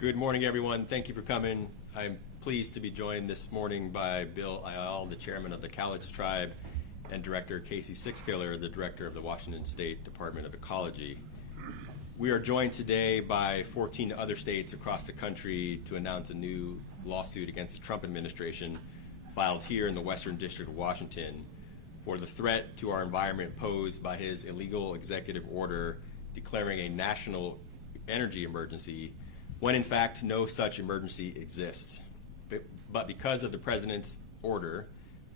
Good morning, everyone. Thank you for coming. I'm pleased to be joined this morning by Bill Ayal, the chairman of the Cowlitz Tribe, and Director Casey Sixkiller, the director of the Washington State Department of Ecology. We are joined today by 14 other states across the country to announce a new lawsuit against the Trump administration filed here in the Western District of Washington for the threat to our environment posed by his illegal executive order declaring a national energy emergency when in fact no such emergency exists. But because of the president's order,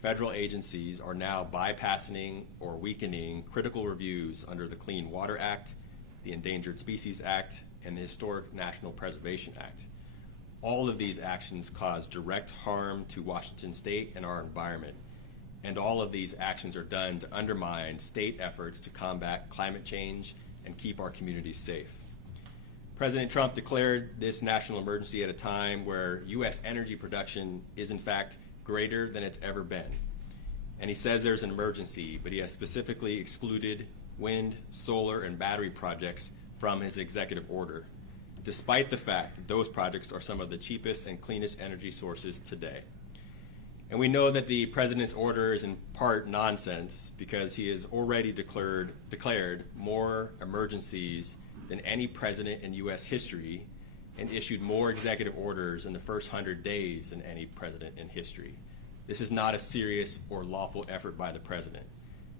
federal agencies are now bypassing or weakening critical reviews under the Clean Water Act, the Endangered Species Act, and the Historic National Preservation Act. All of these actions cause direct harm to Washington State and our environment, and all of these actions are done to undermine state efforts to combat climate change and keep our communities safe. President Trump declared this national emergency at a time where U.S. energy production is in fact greater than it's ever been. And he says there's an emergency, but he has specifically excluded wind, solar, and battery projects from his executive order, despite the fact that those projects are some of the cheapest and cleanest energy sources today. And we know that the president's order is in part nonsense because he has already declared more emergencies than any president in U.S. history and issued more executive orders in the first 100 days than any president in history. This is not a serious or lawful effort by the president.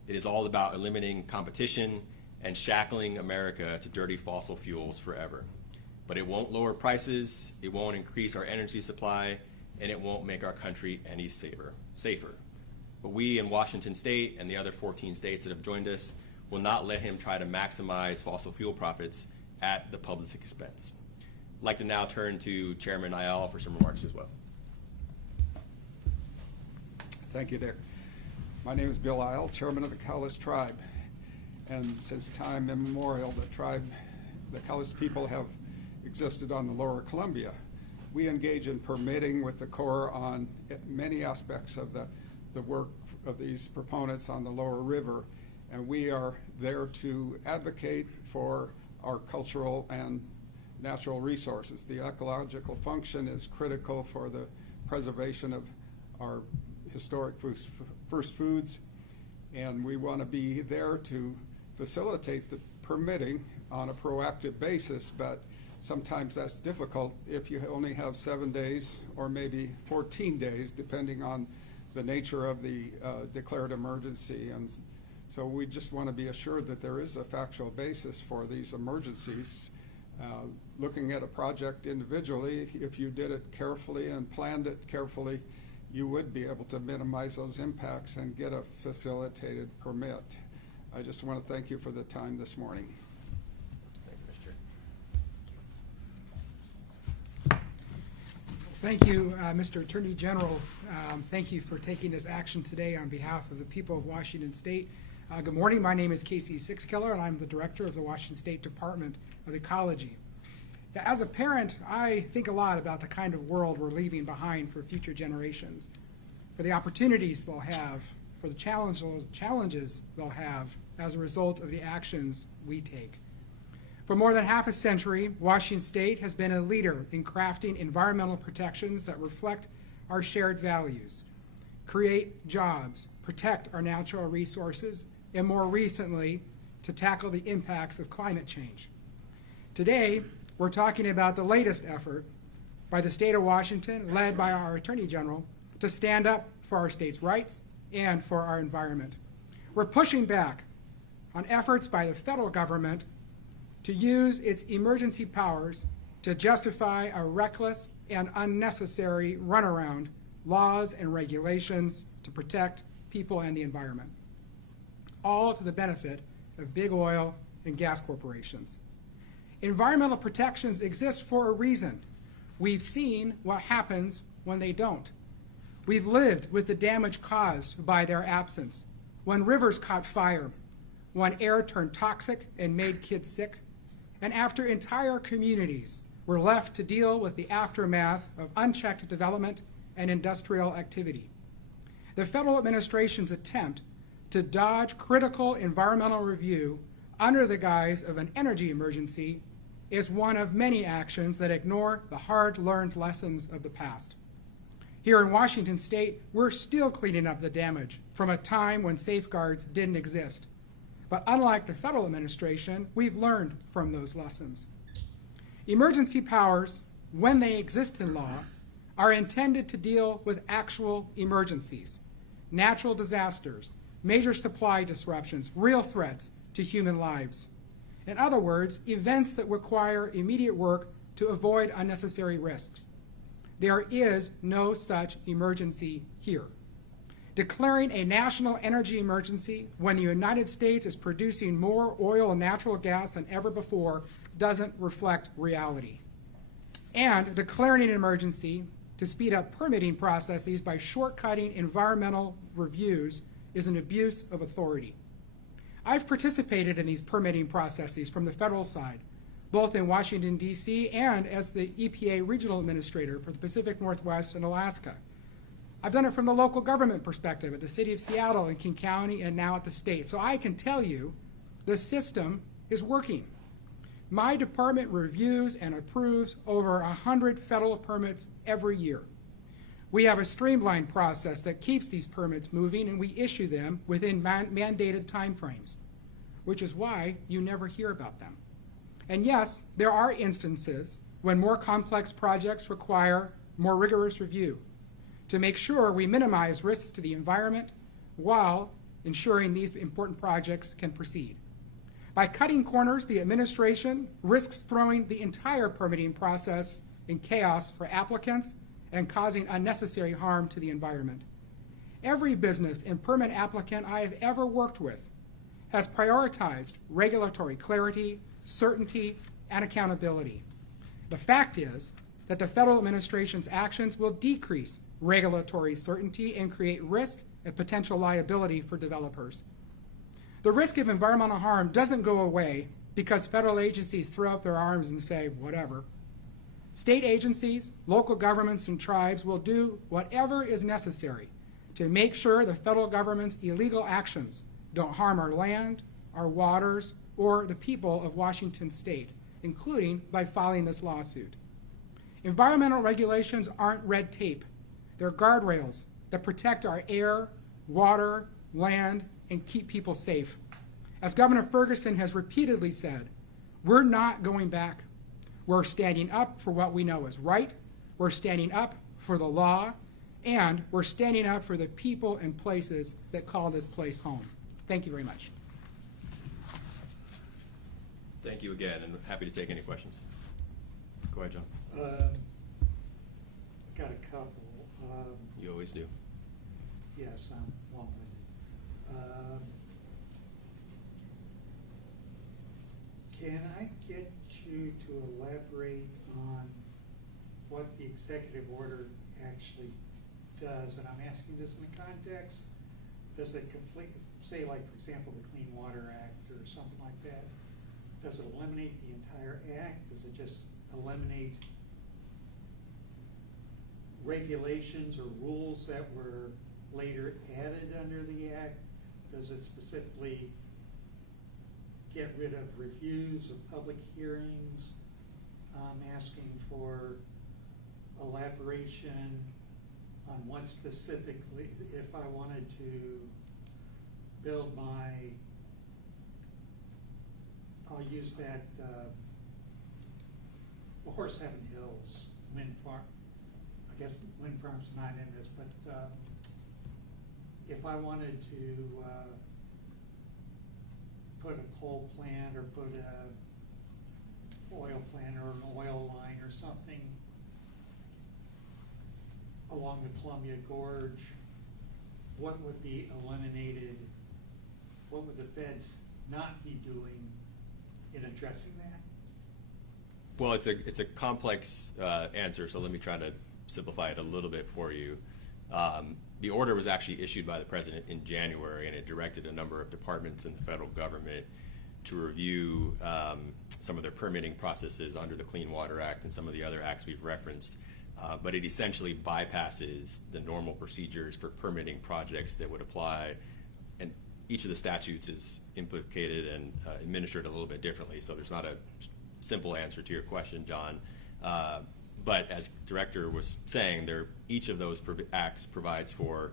It is all about eliminating competition and shackling America to dirty fossil fuels forever. But it won't lower prices, it won't increase our energy supply, and it won't make our country any safer. But we in Washington State and the other 14 states that have joined us will not let him try to maximize fossil fuel profits at the public's expense. I'd like to now turn to Chairman Ayal for some remarks as well. Thank you, Dick. My name is Bill Ayal, chairman of the Cowlitz Tribe. And since time immemorial, the Cowlitz people have existed on the Lower Columbia. We engage in permitting with the Corps on many aspects of the work of these proponents on the Lower River. And we are there to advocate for our cultural and natural resources. The ecological function is critical for the preservation of our historic first foods, and we want to be there to facilitate the permitting on a proactive basis, but sometimes that's difficult if you only have 7 days or maybe 14 days, depending on the nature of the declared emergency. And so we just want to be assured that there is a factual basis for these emergencies. Looking at a project individually, if you did it carefully and planned it carefully, you would be able to minimize those impacts and get a facilitated permit. I just want to thank you for the time this morning. Thank you, Mr. Attorney General. Thank you for taking this action today on behalf of the people of Washington State. Good morning. My name is Casey Sixkiller, and I'm the director of the Washington State Department of Ecology. As a parent, I think a lot about the kind of world we're leaving behind for future generations, for the opportunities they'll have, for the challenges they'll have as a result of the actions we take. For more than half a century, Washington State has been a leader in crafting environmental protections that reflect our shared values, create jobs, protect our natural resources, and more recently, to tackle the impacts of climate change. Today, we're talking about the latest effort by the state of Washington, led by our Attorney General, to stand up for our state's rights and for our environment. We're pushing back on efforts by the federal government to use its emergency powers to justify a reckless and unnecessary runaround laws and regulations to protect people and the environment, all to the benefit of big oil and gas corporations. Environmental protections exist for a reason. We've seen what happens when they don't. We've lived with the damage caused by their absence. When rivers caught fire, when air turned toxic and made kids sick, and after entire communities were left to deal with the aftermath of unchecked development and industrial activity. The federal administration's attempt to dodge critical environmental review under the guise of an energy emergency is one of many actions that ignore the hard-learned lessons of the past. Here in Washington State, we're still cleaning up the damage from a time when safeguards didn't exist. But unlike the federal administration, we've learned from those lessons. Emergency powers, when they exist in law, are intended to deal with actual emergencies, natural disasters, major supply disruptions, real threats to human lives. In other words, events that require immediate work to avoid unnecessary risks. There is no such emergency here. Declaring a national energy emergency when the United States is producing more oil and natural gas than ever before doesn't reflect reality. And declaring an emergency to speed up permitting processes by shortcutting environmental reviews is an abuse of authority. I've participated in these permitting processes from the federal side, both in Washington, D.C. and as the EPA Regional Administrator for the Pacific Northwest and Alaska. I've done it from the local government perspective at the City of Seattle and King County and now at the state. So I can tell you the system is working. My department reviews and approves over 100 federal permits every year. We have a streamlined process that keeps these permits moving, and we issue them within mandated timeframes, which is why you never hear about them. And yes, there are instances when more complex projects require more rigorous review to make sure we minimize risks to the environment while ensuring these important projects can proceed. By cutting corners, the administration risks throwing the entire permitting process in chaos for applicants and causing unnecessary harm to the environment. Every business and permit applicant I have ever worked with has prioritized regulatory clarity, certainty, and accountability. The fact is that the federal administration's actions will decrease regulatory certainty and create risk and potential liability for developers. The risk of environmental harm doesn't go away because federal agencies throw up their arms and say, whatever. State agencies, local governments, and tribes will do whatever is necessary to make sure the federal government's illegal actions don't harm our land, our waters, or the people of Washington State, including by filing this lawsuit. Environmental regulations aren't red tape. They're guardrails that protect our air, water, land, and keep people safe. As Governor Ferguson has repeatedly said, we're not going back. We're standing up for what we know is right, we're standing up for the law, and we're standing up for the people and places that call this place home. Thank you very much. Thank you again, and happy to take any questions. Go ahead, John. Got a couple. You always do. Yes, I'm long-winded. Can I get you to elaborate on what the executive order actually does? And I'm asking this in the context, does it complete, say like, for example, the Clean Water Act or something like that? Does it eliminate the entire act? Does it just eliminate regulations or rules that were later added under the act? Does it specifically get rid of reviews of public hearings? I'm asking for elaboration on what specifically, if I wanted to build my, I'll use that Horse Heaven Hills wind farm. I guess wind farm's not in this, but if I wanted to put a coal plant or put a oil plant or an oil line or something along the Columbia Gorge, what would be eliminated? What would the feds not be doing in addressing that? Well, it's a complex answer, so let me try to simplify it a little bit for you. The order was actually issued by the president in January, and it directed a number of departments in the federal government to review some of their permitting processes under the Clean Water Act and some of the other acts we've referenced. But it essentially bypasses the normal procedures for permitting projects that would apply, and each of the statutes is implicated and administered a little bit differently. So there's not a simple answer to your question, John. But as Director was saying, each of those acts provides for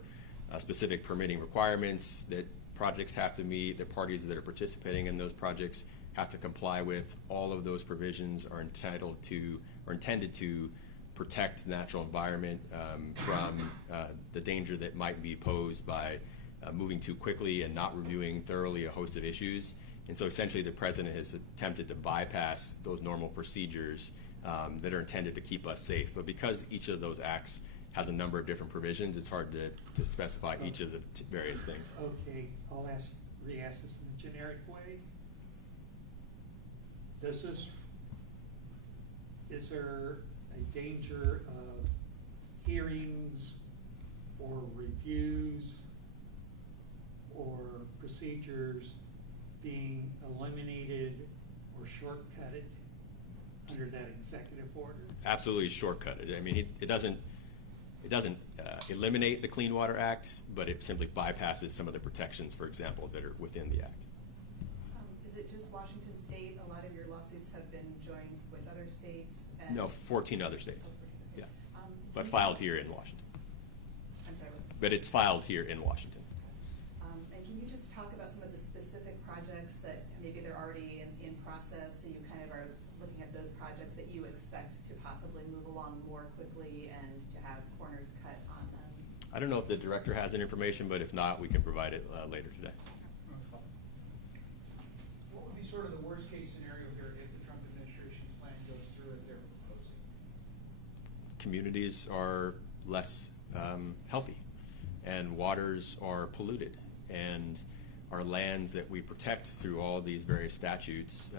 specific permitting requirements that projects have to meet, the parties that are participating in those projects have to comply with. All of those provisions are entitled to or intended to protect the natural environment from the danger that might be posed by moving too quickly and not reviewing thoroughly a host of issues. And so essentially the President has attempted to bypass those normal procedures that are intended to keep us safe. But because each of those acts has a number of different provisions, it's hard to specify each of the various things. Okay, I'll re-ask this in a generic way. Is there a danger of hearings or reviews or procedures being eliminated or shortcutted under that executive order? Absolutely shortcutted. I mean, it doesn't eliminate the Clean Water Act, but it simply bypasses some of the protections, for example, that are within the act. Is it just Washington State? A lot of your lawsuits have been joined with other states? And No, 14 other states. Oh, 14, okay. Yeah, but filed here in Washington. I'm sorry, what? But it's filed here in Washington. And can you just talk about some of the specific projects that maybe they're already in process, so you kind of are looking at those projects that you expect to possibly move along more quickly and to have corners cut on them? I don't know if the Director has that information, but if not, we can provide it later today. What would be sort of the worst case scenario here if the Trump administration's plan goes through as they're proposing? Communities are less healthy, and waters are polluted, and our lands that we protect through all these various statutes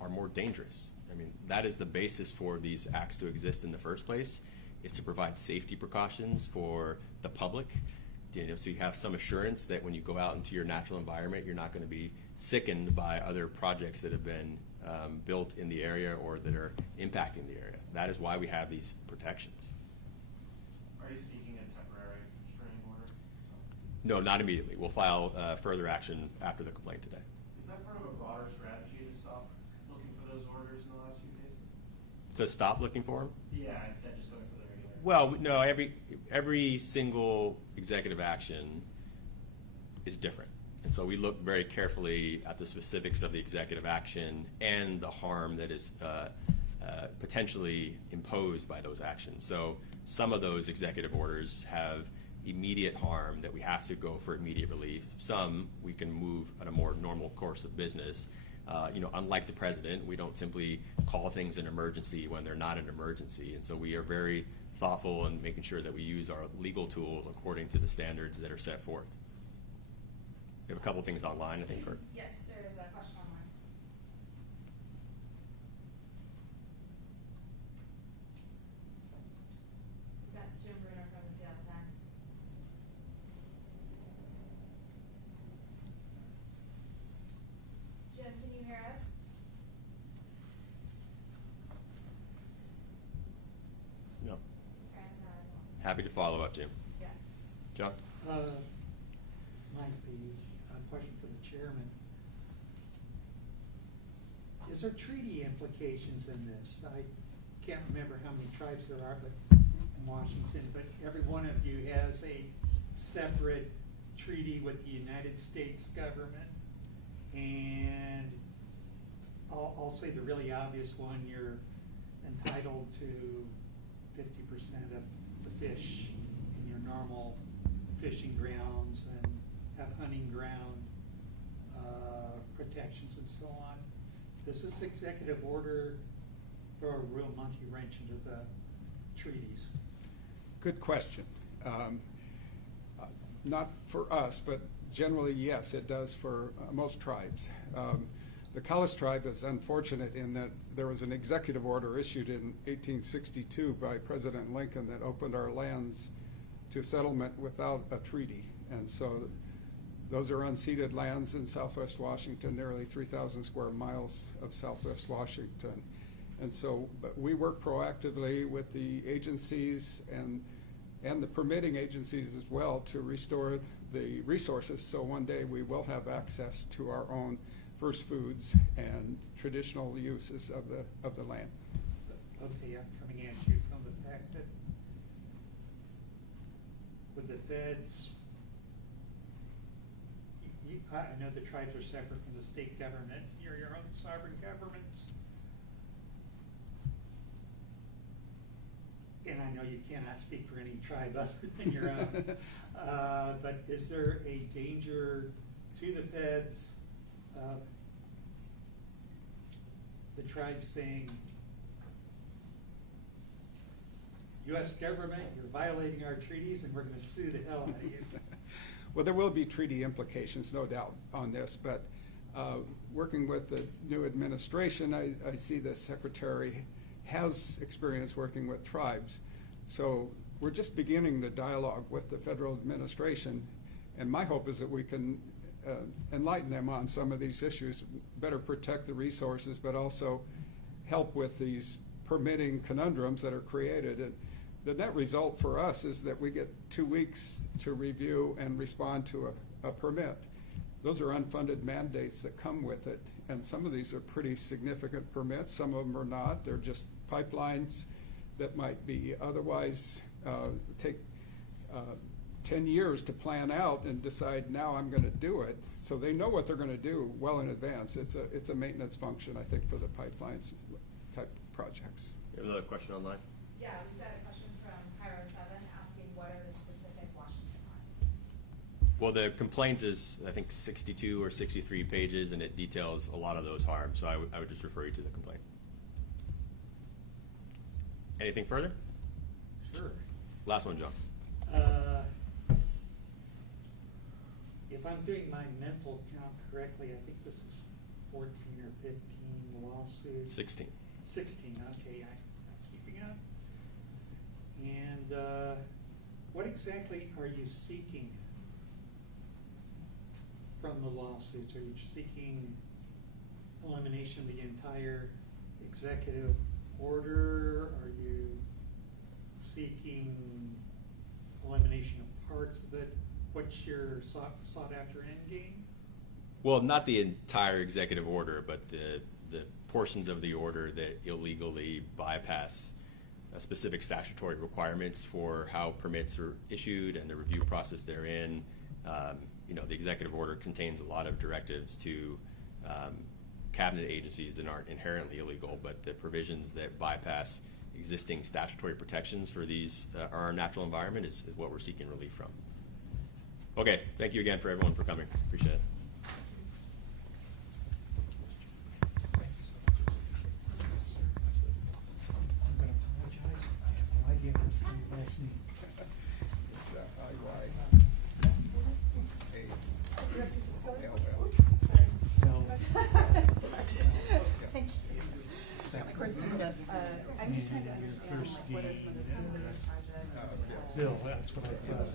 are more dangerous. I mean, that is the basis for these acts to exist in the first place, is to provide safety precautions for the public. So you have some assurance that when you go out into your natural environment, you're not going to be sickened by other projects that have been built in the area or that are impacting the area. That is why we have these protections. Are you seeking a temporary restraining order? No, not immediately. We'll file further action after the complaint today. Is that part of a broader strategy to stop looking for those orders in the last few cases? To stop looking for them? Yeah, instead just going for the regular. Well, no, every single executive action is different. And so we look very carefully at the specifics of the executive action and the harm that is potentially imposed by those actions. So some of those executive orders have immediate harm that we have to go for immediate relief. Some we can move at a more normal course of business. Unlike the President, we don't simply call things an emergency when they're not an emergency. And so we are very thoughtful in making sure that we use our legal tools according to the standards that are set forth. We have a couple things online, I think, Kurt. Yes, there is a question online. We've got Jim Bruner from the Seattle Times. Jim, can you hear us? No. Okay, Happy to follow up, Jim. yeah. John? Might be a question for the chairman. Is there treaty implications in this? I can't remember how many tribes there are, but in Washington, but every one of you has a separate treaty with the United States government. And I'll say the really obvious one, you're entitled to 50% of the fish in your normal fishing grounds and have hunting ground protections and so on. Does this executive order throw a real monkey wrench into the treaties? Good question. Not for us, but generally, yes, it does for most tribes. The Kalas tribe is unfortunate in that there was an executive order issued in 1862 by President Lincoln that opened our lands to settlement without a treaty. And so those are unceded lands in Southwest Washington, nearly 3,000 square miles of Southwest Washington. And so we work proactively with the agencies and the permitting agencies as well to restore the resources, so one day we will have access to our own first foods and traditional uses of the land. Okay, I'm coming at you from the fact that with the feds, I know the tribes are separate from the state government, you're your own sovereign governments. And I know you cannot speak for any tribe other than your own. But is there a danger to the feds of the tribe saying, US government, you're violating our treaties and we're gonna sue the hell out of you? Well, there will be treaty implications, no doubt, on this, but working with the new administration, I see the secretary has experience working with tribes. So we're just beginning the dialogue with the federal administration, and my hope is that we can enlighten them on some of these issues, better protect the resources, but also help with these permitting conundrums that are created. And the net result for us is that we get 2 weeks to review and respond to a permit. Those are unfunded mandates that come with it, and some of these are pretty significant permits, some of them are not. They're just pipelines that might be otherwise take 10 years to plan out and decide, now I'm gonna do it. So they know what they're gonna do well in advance. It's a maintenance function, I think, for the pipelines type projects. You have another question online? Yeah, we've got a question from Cairo 7 asking what are the specific Washington harms? Well, the complaint is, I think, 62 or 63 pages, and it details a lot of those harms, so I would just refer you to the complaint. Anything further? Sure. Last one, John. If I'm doing my mental count correctly, I think this is 14 or 15 lawsuits. 16. 16, okay, I'm keeping up. And what exactly are you seeking from the lawsuits? Are you seeking elimination of the entire executive order? Are you seeking elimination of parts of it? What's your sought after end game? Well, not the entire executive order, but the portions of the order that illegally bypass specific statutory requirements for how permits are issued and the review process therein. The executive order contains a lot of directives to cabinet agencies that aren't inherently illegal, but the provisions that bypass existing statutory protections for these our natural environment is what we're seeking relief from. Okay, thank you again for everyone for coming. Appreciate it. I'm gonna apologize. I have no idea what this thing last name. It's IY. No. Thank you. Of course, I'm just trying to understand, like, what are some of the specific projects? Bill, that's what I thought.